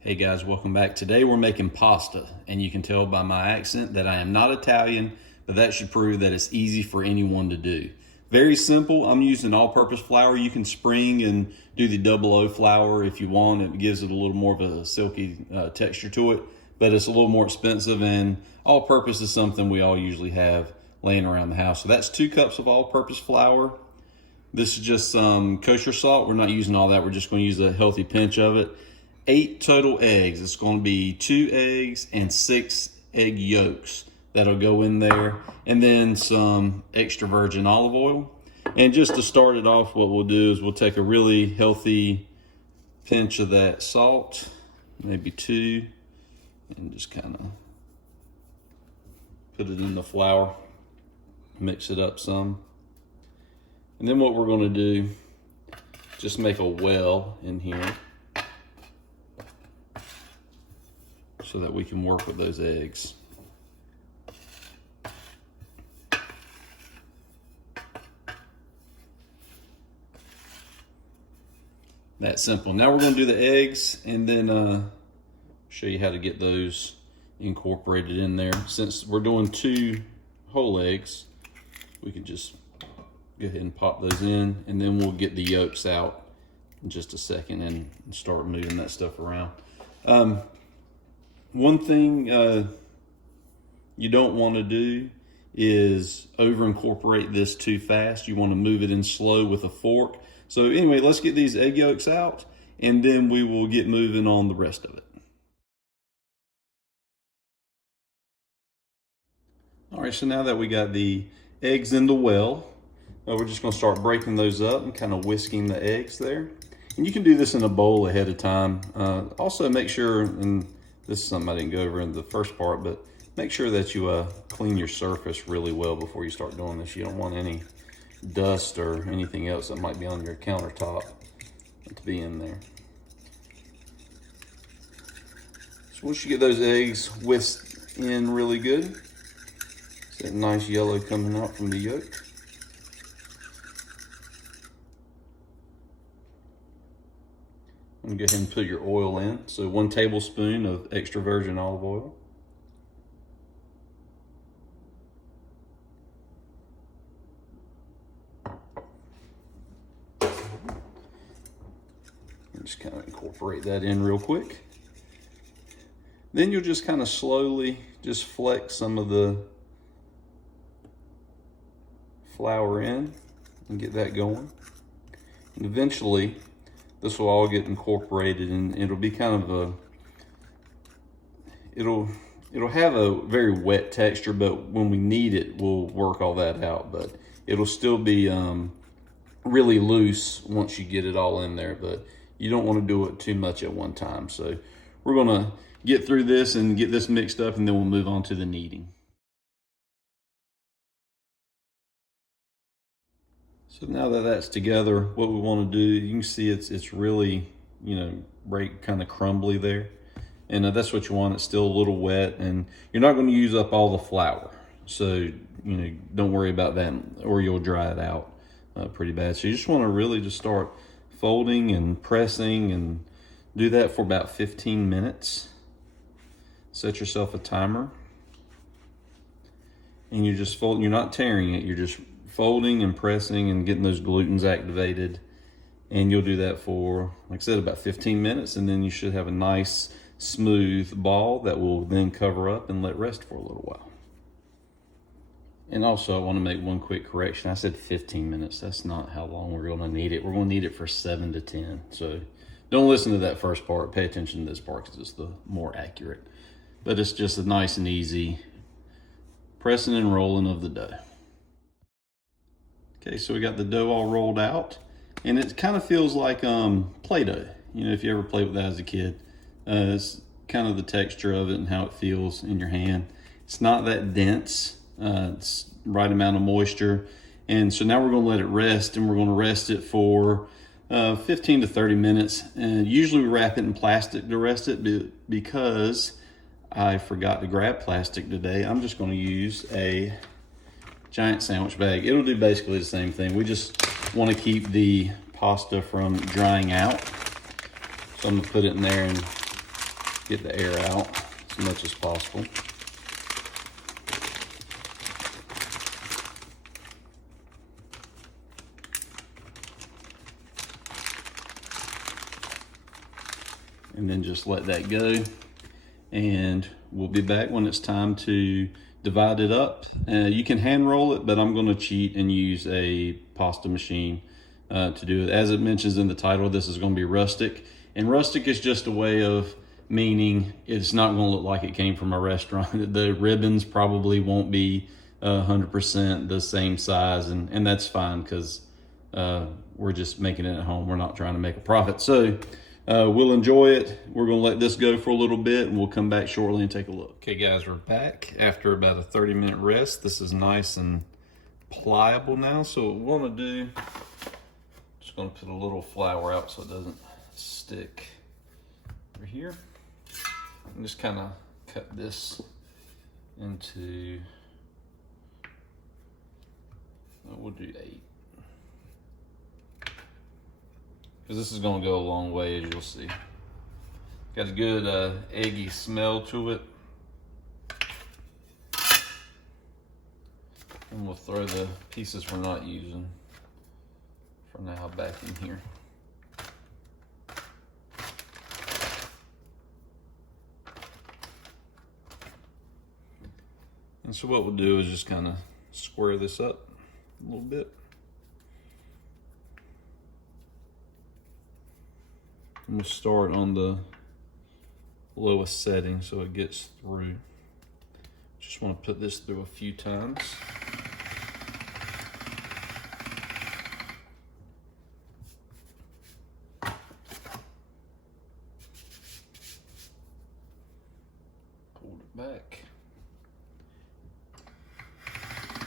Hey guys, welcome back. Today we're making pasta, and you can tell by my accent that I am not Italian, but that should prove that it's easy for anyone to do. Very simple. I'm using all-purpose flour. You can spring and do the double O flour if you want. It gives it a little more of a silky texture to it, but it's a little more expensive, and all-purpose is something we all usually have laying around the house. So that's 2 cups of all-purpose flour. This is just some kosher salt. We're not using all that. We're just going to use a healthy pinch of it. 8 total eggs. It's going to be 2 eggs and 6 egg yolks that'll go in there, and then some extra virgin olive oil. And just to start it off, what we'll do is we'll take a really healthy pinch of that salt, maybe 2, and just kind of put it in the flour, mix it up some. And then what we're going to do, just make a well in here so that we can work with those eggs. That simple. Now we're going to do the eggs, and then show you how to get those incorporated in there. Since we're doing 2 whole eggs, we can just go ahead and pop those in, and then we'll get the yolks out in just a second and start moving that stuff around. One thing you don't want to do is over incorporate this too fast. You want to move it in slow with a fork. So anyway, let's get these egg yolks out, and then we will get moving on the rest of it. All right, so now that we got the eggs in the well, we're just going to start breaking those up and kind of whisking the eggs there. And you can do this in a bowl ahead of time. Also make sure, and this is something I didn't go over in the first part, but make sure that you clean your surface really well before you start doing this. You don't want any dust or anything else that might be on your countertop to be in there. So once you get those eggs whisked in really good, it's that nice yellow coming out from the yolk. I'm gonna go ahead and put your oil in. So 1 tablespoon of extra virgin olive oil. And just kind of incorporate that in real quick. Then you'll just kind of slowly just flex some of the flour in and get that going. And eventually, this will all get incorporated, and it'll be kind of it'll have a very wet texture, but when we need it, we'll work all that out. But it'll still be really loose once you get it all in there, but you don't want to do it too much at one time. So we're gonna get through this and get this mixed up, and then we'll move on to the kneading. So now that that's together, what we want to do, you can see it's really, break kind of crumbly there. And that's what you want. It's still a little wet, and you're not going to use up all the flour. So, don't worry about that, or you'll dry it out pretty bad. So you just want to really just start folding and pressing, and do that for about 15 minutes. Set yourself a timer. And you're just folding, you're not tearing it, you're just folding and pressing and getting those glutens activated. And you'll do that for, like I said, about 15 minutes, and then you should have a nice smooth ball that will then cover up and let rest for a little while. And also, I want to make one quick correction. I said 15 minutes. That's not how long we're going to need it. We're going to need it for 7 to 10. So don't listen to that first part. Pay attention to this part because it's the more accurate. But it's just a nice and easy pressing and rolling of the dough. Okay, so we got the dough all rolled out, and it kind of feels like Play-Doh. If you ever played with that as a kid, it's kind of the texture of it and how it feels in your hand. It's not that dense. It's right amount of moisture. And so now we're going to let it rest, and we're going to rest it for 15 to 30 minutes. And usually we wrap it in plastic to rest it, because I forgot to grab plastic today. I'm just going to use a giant sandwich bag. It'll do basically the same thing. We just want to keep the pasta from drying out. So I'm going to put it in there and get the air out as much as possible. And then just let that go. And we'll be back when it's time to divide it up. You can hand roll it, but I'm going to cheat and use a pasta machine to do it. As it mentions in the title, this is going to be rustic. And rustic is just a way of meaning it's not going to look like it came from a restaurant. The ribbons probably won't be 100% the same size, and that's fine because we're just making it at home. We're not trying to make a profit. So we'll enjoy it. We're going to let this go for a little bit, and we'll come back shortly and take a look. Okay, guys, we're back after about a 30-minute rest. This is nice and pliable now. So what we want to do, just going to put a little flour out so it doesn't stick over here. And just kind of cut this into, we'll do 8. Because this is going to go a long way, as you'll see. Got a good eggy smell to it. And we'll throw the pieces we're not using for now back in here. And so what we'll do is just kind of square this up a little bit. I'm going to start on the lowest setting so it gets through. Just want to put this through a few times. Hold it back.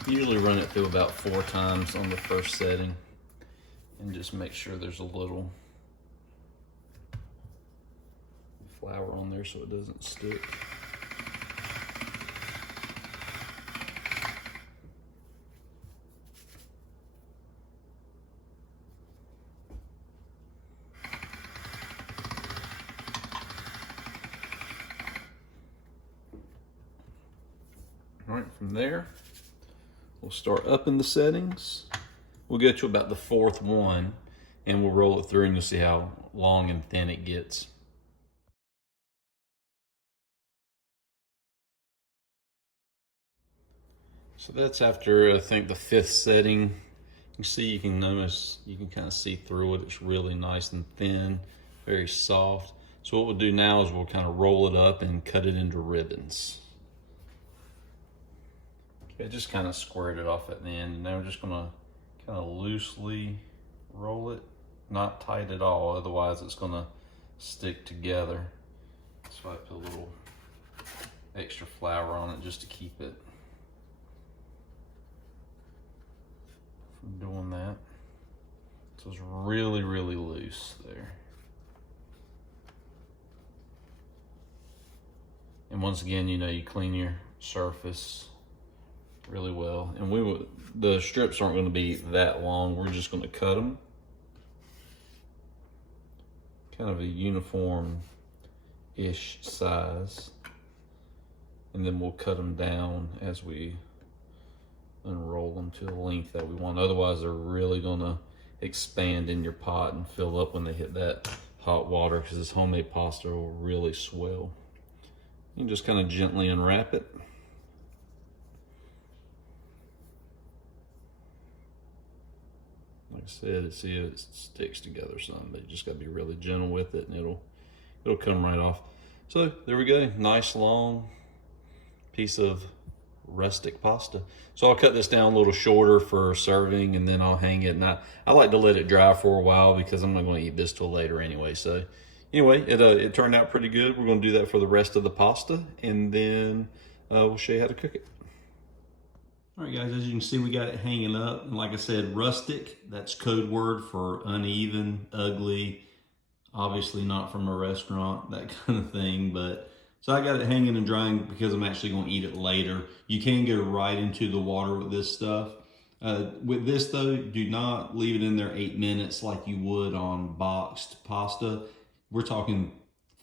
Usually run it through about 4 times on the first setting and just make sure there's a little flour on there so it doesn't stick. All right, from there, we'll start upping the settings. We'll get to about the 4th one and we'll roll it through and you'll see how long and thin it gets. So that's after, I think, the 5th setting. You see, you can notice, you can kind of see through it. It's really nice and thin, very soft. So what we'll do now is we'll kind of roll it up and cut it into ribbons. Okay, just kind of squared it off at the end. And now we're just gonna kind of loosely roll it, not tight at all, otherwise it's gonna stick together. So I put a little extra flour on it just to keep it from doing that. So it's really, really loose there. And once again, you know, you clean your surface really well. And the strips aren't going to be that long. We're just going to cut them kind of a uniform-ish size. And then we'll cut them down as we unroll them to the length that we want. Otherwise, they're really gonna expand in your pot and fill up when they hit that hot water, because this homemade pasta will really swell. You can just kind of gently unwrap it. Like I said, see, it sticks together some, but you just gotta be really gentle with it and it'll come right off. So there we go, nice long piece of rustic pasta. So I'll cut this down a little shorter for serving, and then I'll hang it. And I like to let it dry for a while because I'm not going to eat this till later anyway. So anyway, it turned out pretty good. We're going to do that for the rest of the pasta, and then we'll show you how to cook it. All right, guys, as you can see, we got it hanging up. And like I said, rustic, that's code word for uneven, ugly, obviously not from a restaurant, that kind of thing. But so I got it hanging and drying because I'm actually going to eat it later. You can go right into the water with this stuff. With this though, do not leave it in there 8 minutes like you would on boxed pasta. We're talking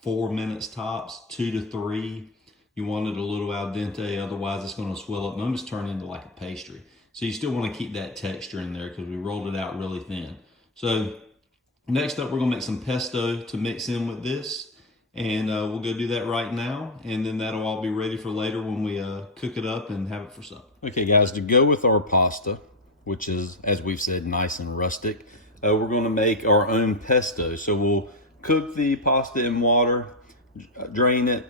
4 minutes tops, 2 to 3. You want it a little al dente, otherwise it's going to swell up and almost turn into like a pastry. So you still want to keep that texture in there because we rolled it out really thin. So next up, we're going to make some pesto to mix in with this. And we'll go do that right now. And then that'll all be ready for later when we cook it up and have it for supper. Okay, guys, to go with our pasta, which is, as we've said, nice and rustic, we're going to make our own pesto. So we'll cook the pasta in water, drain it,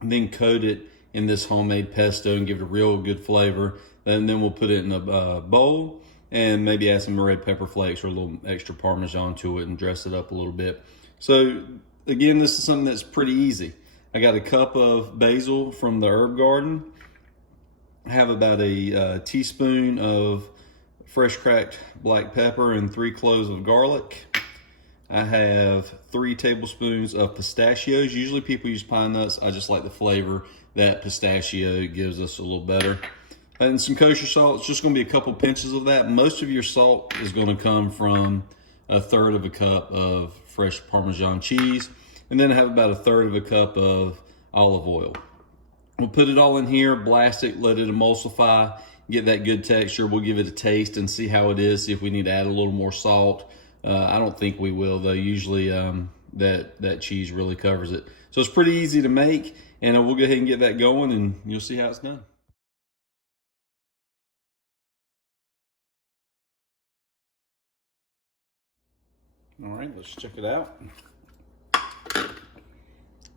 and then coat it in this homemade pesto and give it a real good flavor. And then we'll put it in a bowl and maybe add some red pepper flakes or a little extra Parmesan to it and dress it up a little bit. So again, this is something that's pretty easy. I got a cup of basil from the herb garden. I have about a teaspoon of fresh cracked black pepper and 3 cloves of garlic. I have 3 tablespoons of pistachios. Usually people use pine nuts. I just like the flavor that pistachio gives us a little better. And some kosher salt. It's just going to be a couple pinches of that. Most of your salt is going to come from 1/3 of a cup of fresh Parmesan cheese. And then I have about 1/3 of a cup of olive oil. We'll put it all in here, blast it, let it emulsify, get that good texture. We'll give it a taste and see how it is, see if we need to add a little more salt. I don't think we will, though. Usually that cheese really covers it. So it's pretty easy to make, and we'll go ahead and get that going, and you'll see how it's done. All right, let's check it out.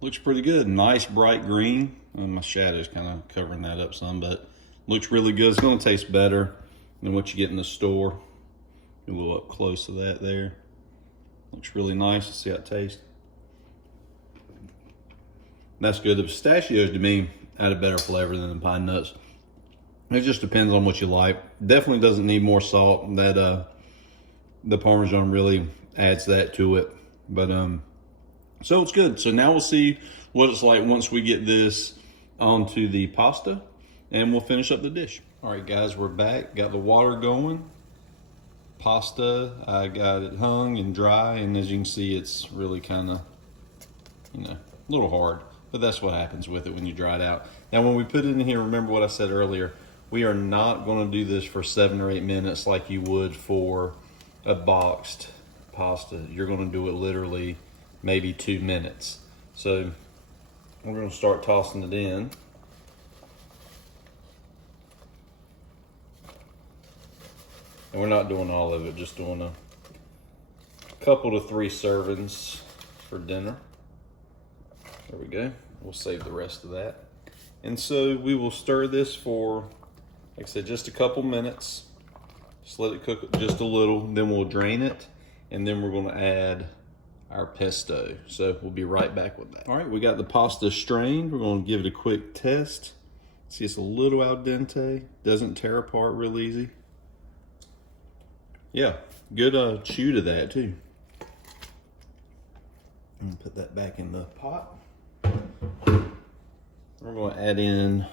Looks pretty good. Nice bright green. My shadow's kind of covering that up some, but looks really good. It's going to taste better than what you get in the store. A little up close to that there. Looks really nice. Let's see how it tastes. That's good. The pistachios, to me, add a better flavor than the pine nuts. It just depends on what you like. Definitely doesn't need more salt. That the Parmesan really adds that to it. But so it's good. So now we'll see what it's like once we get this onto the pasta, and we'll finish up the dish. All right, guys, we're back. Got the water going. Pasta, I got it hung and dry, and as you can see, it's really kind of, a little hard, but that's what happens with it when you dry it out. Now, when we put it in here, remember what I said earlier, we are not going to do this for 7 or 8 minutes like you would for a boxed pasta. You're going to do it literally maybe 2 minutes. So we're going to start tossing it in. And we're not doing all of it, just doing a couple to 3 servings for dinner. There we go. We'll save the rest of that. And so we will stir this for, like I said, just a couple minutes. Just let it cook just a little, then we'll drain it, and then we're going to add our pesto. So we'll be right back with that. All right, we got the pasta strained. We're going to give it a quick test. See, it's a little al dente. Doesn't tear apart real easy. Yeah, good chew to that too. And put that back in the pot. We're going to add in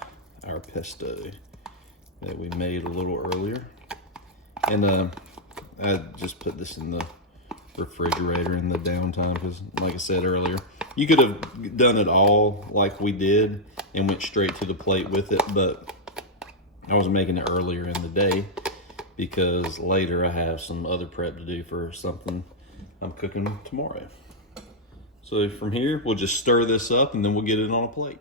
our pesto that we made a little earlier. And I just put this in the refrigerator in the downtime because, like I said earlier, you could have done it all like we did and went straight to the plate with it, but I was making it earlier in the day because later I have some other prep to do for something I'm cooking tomorrow. So from here, we'll just stir this up and then we'll get it on a plate.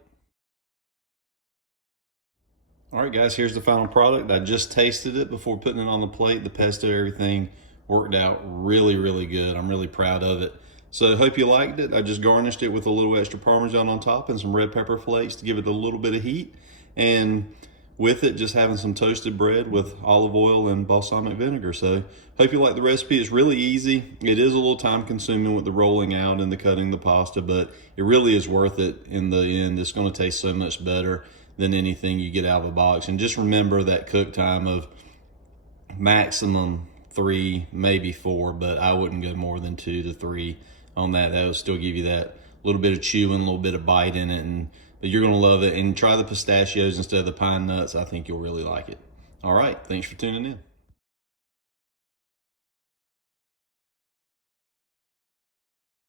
All right, guys, here's the final product. I just tasted it before putting it on the plate. The pesto, everything worked out really, really good. I'm really proud of it. So I hope you liked it. I just garnished it with a little extra Parmesan on top and some red pepper flakes to give it a little bit of heat. And with it, just having some toasted bread with olive oil and balsamic vinegar. So hope you like the recipe. It's really easy. It is a little time consuming with the rolling out and the cutting the pasta, but it really is worth it in the end. It's going to taste so much better than anything you get out of a box. And just remember that cook time of maximum 3, maybe 4, but I wouldn't go more than 2 to 3 on that. That will still give you that little bit of chewing, a little bit of bite in it, but you're gonna love it. And try the pistachios instead of the pine nuts. I think you'll really like it. All right, thanks for tuning in.